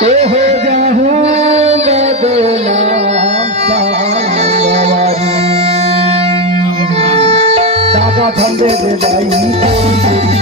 तो हो जाऊंगा दो नाम सांगवारी दादा धंधे दे भाई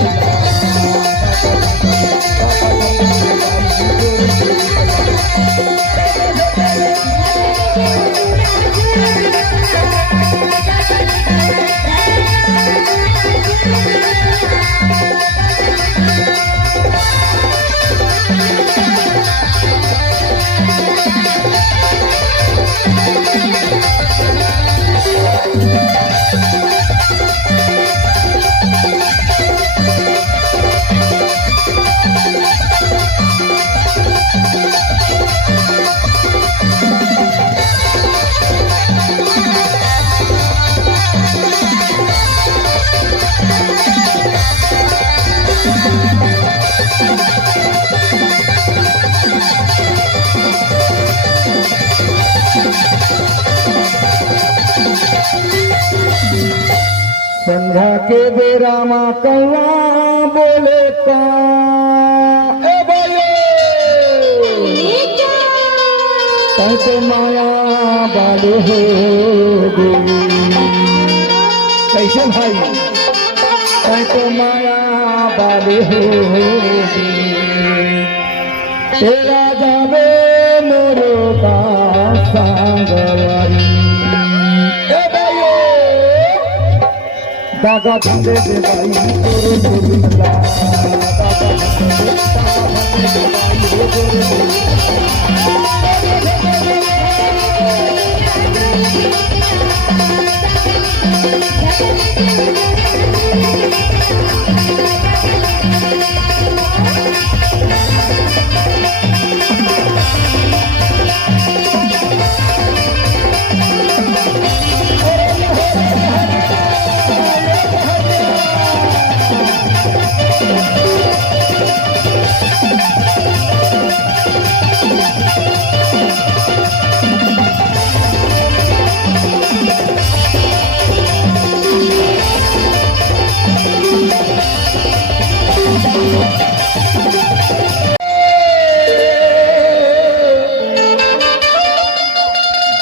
संध्या के बेरा मा कौवा बोले का ए भाई तै तो माया बाले हो गो कैसे भाई तै तो माया बाले हो गो तेरा जावे मोरो का सांगवारी दादा धंधे दे भाई तोरे गोविंदा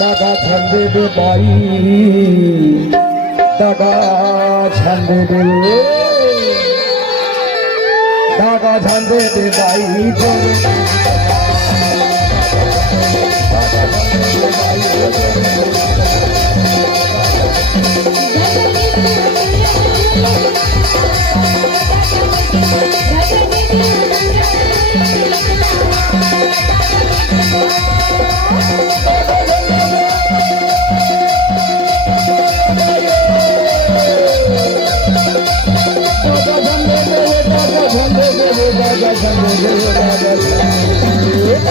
दादा धंधे दे भाई दादा छंदे दे भाई दादा छंदे दे दादा छंदे दे भाई दादा छंदे दे